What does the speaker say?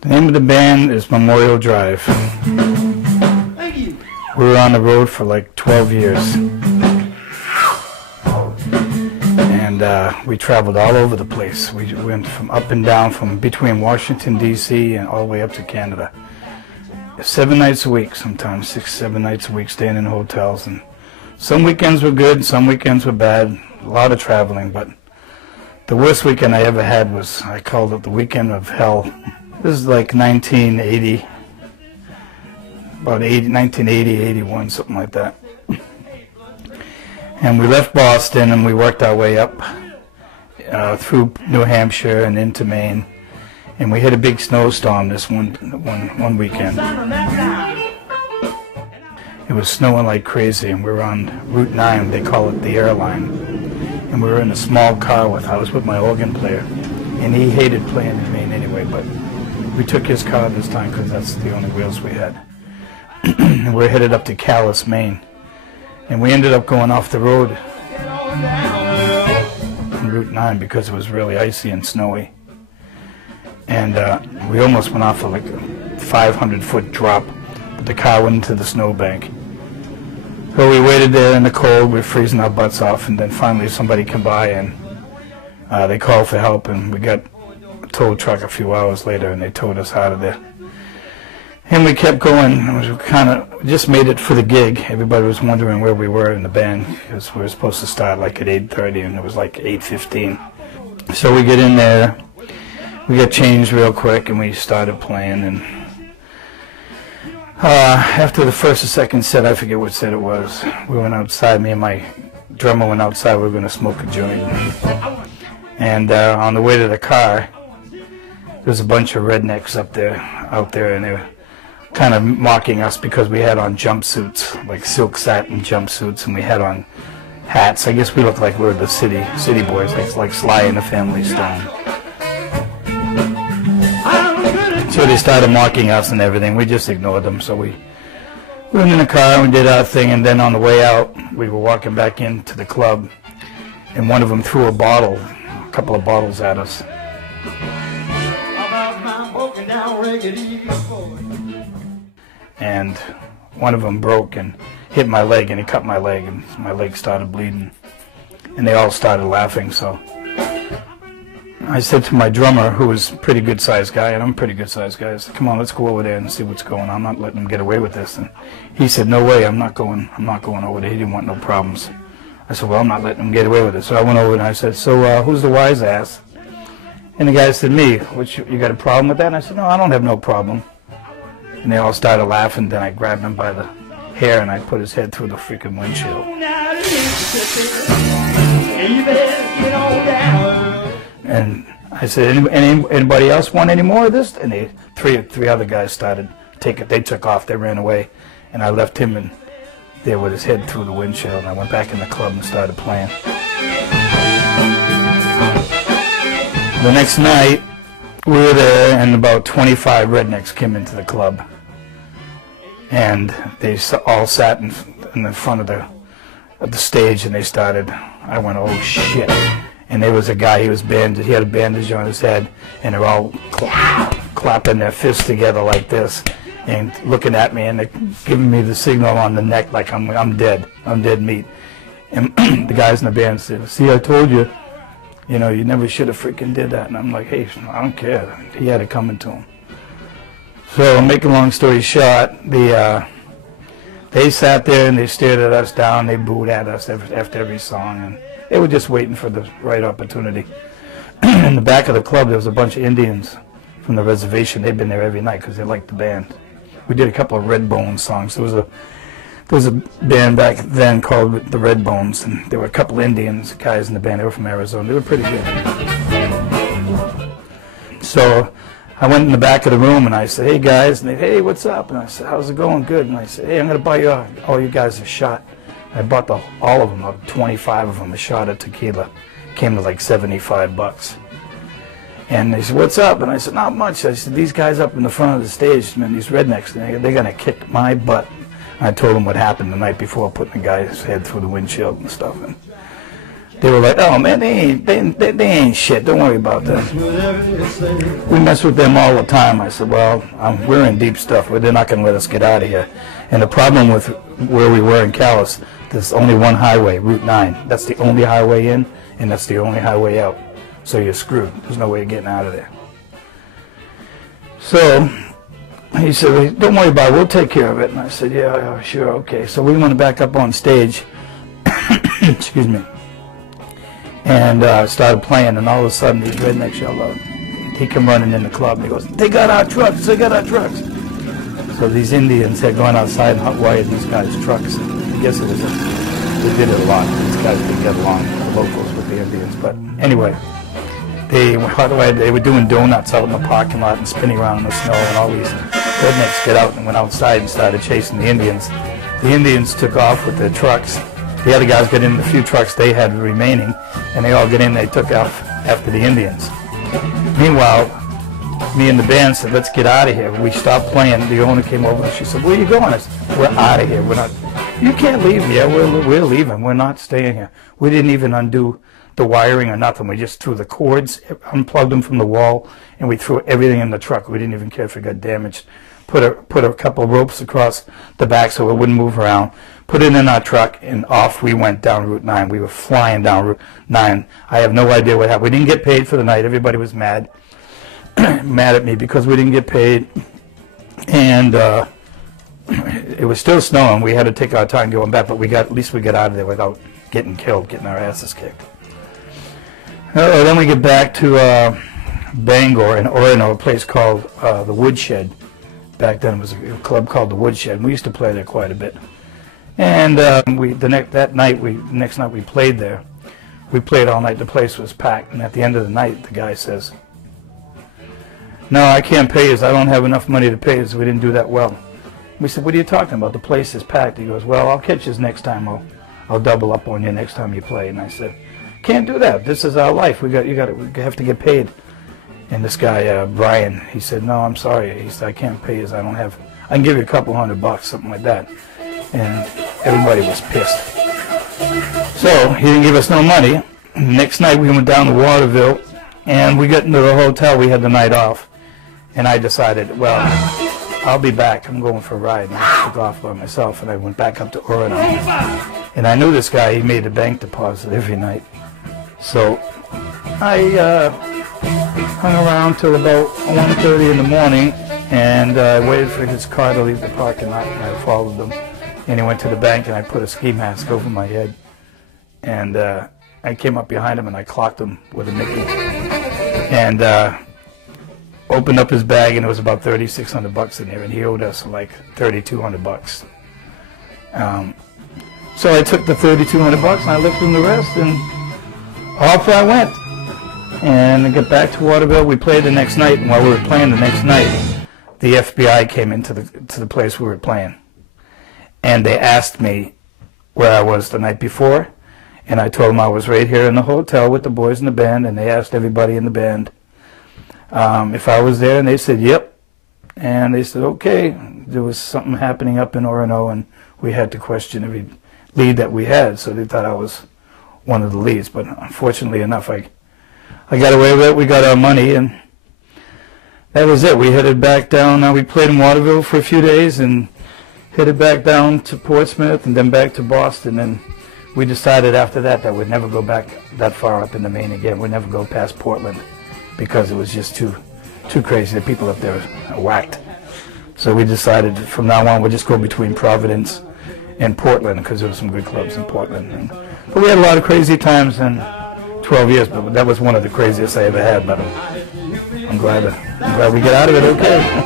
The name of the band is Memorial Drive. Thank you. We were on the road for like 12 years. And we traveled all over the place. We went from up and down from between Washington, D.C. and all the way up to Canada. 7 nights a week, sometimes 6, 7 nights a week, staying in hotels. And some weekends were good, some weekends were bad. A lot of traveling, but the worst weekend I ever had was, I called it the weekend of hell. This is like 1980, about 1980, 81, something like that. And we left Boston and we worked our way up through New Hampshire and into Maine. And we hit a big snowstorm this one weekend. It was snowing like crazy, and we were on Route 9, they call it the airline. And we were in a small car I was with my organ player. And he hated playing in Maine anyway, but we took his car this time because that's the only wheels we had. And we're headed up to Calais, Maine. And we ended up going off the road on Route 9 because it was really icy and snowy. And we almost went off of like a 500-foot drop, but the car went into the snowbank. So we waited there in the cold, we were freezing our butts off, and then finally somebody came by and they called for help, and we got a tow truck a few hours later, and they towed us out of there. And we kept going, and we just made it for the gig. Everybody was wondering where we were in the band, because we were supposed to start like at 8:30, and it was like 8:15. So we get in there, we got changed real quick, and we started playing, and after the first or second set, I forget what set it was, we went outside, me and my drummer went outside, we were going to smoke a joint. And on the way to the car, there was a bunch of rednecks out there, and they were kind of mocking us because we had on jumpsuits, like silk satin jumpsuits, and we had on hats. I guess we looked like we were the city boys, like Sly and the Family Stone. So they started mocking us and everything. We just ignored them. So we went in the car and we did our thing, and then on the way out, we were walking back into the club, and one of them threw a couple of bottles at us. And one of them broke and hit my leg, and he cut my leg, and my leg started bleeding. And they all started laughing, so I said to my drummer, who was a pretty good sized guy, and I'm a pretty good sized guy, I said, come on, let's go over there and see what's going on. I'm not letting them get away with this. And he said, no way, I'm not going over there. He didn't want no problems. I said, well, I'm not letting them get away with it. So I went over and I said, so who's the wise ass? And the guy said, me. You got a problem with that? And I said, no, I don't have no problem. And they all started laughing. Then I grabbed him by the hair and I put his head through the freaking windshield. And I said, anybody else want any more of this? And three other guys started taking it. They took off. They ran away. And I left him in there with his head through the windshield. And I went back in the club and started playing. The next night, we were there, and about 25 rednecks came into the club. And they all sat in the front of the stage, and they started. I went, oh shit. And there was a guy, he had a bandage on his head, and they're all clapping their fists together like this, and looking at me, and they're giving me the signal on the neck like I'm dead meat. And the guys in the band said, see, I told you, you know, you never should have freaking did that. And I'm like, hey, I don't care. He had it coming to him. So, make a long story short, they sat there and they stared at us down. They booed at us after every song, and they were just waiting for the right opportunity. In the back of the club, there was a bunch of Indians from the reservation. They'd been there every night because they liked the band. We did a couple of Redbones songs. There was a band back then called the Redbones, and there were a couple Indians guys in the band. They were from Arizona. They were pretty good. So I went in the back of the room and I said, hey guys, and they, hey, what's up? And I said, how's it going? Good. And I said, hey, I'm going to buy all you guys a shot. I bought all of them, about 25 of them, a shot of tequila. Came to like $75. And they said, what's up? And I said, not much. I said, these guys up in the front of the stage, man, these rednecks, they're going to kick my butt. And I told them what happened the night before, putting the guy's head through the windshield and stuff. And They were like, oh man, they ain't shit. Don't worry about that. We mess with them all the time. I said, well, we're in deep stuff. They're not going to let us get out of here. And the problem with where we were in Calais, there's only one highway, Route 9. That's the only highway in, and that's the only highway out. So you're screwed. There's no way of getting out of there. So he said, well, don't worry about it. We'll take care of it. And I said, yeah, sure, okay. So we went back up on stage. Excuse me. And started playing, and all of a sudden these rednecks yelled out. He come running in the club, and he goes, they got our trucks, they got our trucks. So these Indians had gone outside and hot-wired these guys' trucks. I guess it was they did it a lot. These guys didn't get along, the locals with the Indians. But anyway, they were doing donuts out in the parking lot and spinning around in the snow, and all these rednecks get out and went outside and started chasing the Indians. The Indians took off with their trucks. The other guys got in the few trucks they had remaining, and they all get in, they took off after the Indians. Meanwhile, me and the band said, let's get out of here. We stopped playing. The owner came over and she said, where are you going? I said, we're out of here. We're not, you can't leave. Yeah, we're leaving. We're not staying here. We didn't even undo the wiring or nothing. We just threw the cords, unplugged them from the wall, and we threw everything in the truck. We didn't even care if it got damaged. Put a couple of ropes across the back so it wouldn't move around. Put it in our truck, and off we went down Route 9. We were flying down Route 9. I have no idea what happened. We didn't get paid for the night. Everybody was mad, mad at me because we didn't get paid. And it was still snowing. We had to take our time going back, but at least we got out of there without getting killed, getting our asses kicked. Then we get back to Bangor in Orono, a place called the Woodshed. Back then it was a club called the Woodshed. We used to play there quite a bit. And next night we played there. We played all night. The place was packed. And at the end of the night, the guy says, no, I can't pay you. I don't have enough money to pay you. We didn't do that well. We said, what are you talking about? The place is packed. He goes, well, I'll catch you next time. I'll double up on you next time you play. And I said, can't do that. This is our life. We have to get paid. And this guy, Brian, he said, no, I'm sorry. He said, I can't pay you. I can give you a couple $100, something like that. And everybody was pissed. So he didn't give us no money. Next night we went down to Waterville, and we got into the hotel. We had the night off, and I decided, well, I'll be back. I'm going for a ride. And I took off by myself, and I went back up to Orono. And I knew this guy. He made a bank deposit every night. So I hung around till about 1:30 in the morning, and I waited for his car to leave the parking lot, and I followed them. And he went to the bank, and I put a ski mask over my head. And I came up behind him, and I clocked him with a Mickey. And opened up his bag, and it was about $3,600 in there, and he owed us like $3,200. So I took the $3,200, and I left him the rest, and off I went. And I got back to Waterville. We played the next night, and while we were playing the next night, the FBI came into the place we were playing. And they asked me where I was the night before, and I told them I was right here in the hotel with the boys in the band, and they asked everybody in the band if I was there, and they said, yep. And they said, okay, there was something happening up in Orono, and we had to question every lead that we had, so they thought I was one of the leads. But unfortunately enough, I got away with it. We got our money, and that was it. We headed back down. We played in Waterville for a few days, and headed back down to Portsmouth and then back to Boston, and we decided after that we'd never go back that far up into Maine again. We'd never go past Portland because it was just too crazy. The people up there are whacked. So we decided from now on we'll just go between Providence and Portland because there were some good clubs in Portland. But we had a lot of crazy times in 12 years, but that was one of the craziest I ever had. But I'm glad we got out of it okay.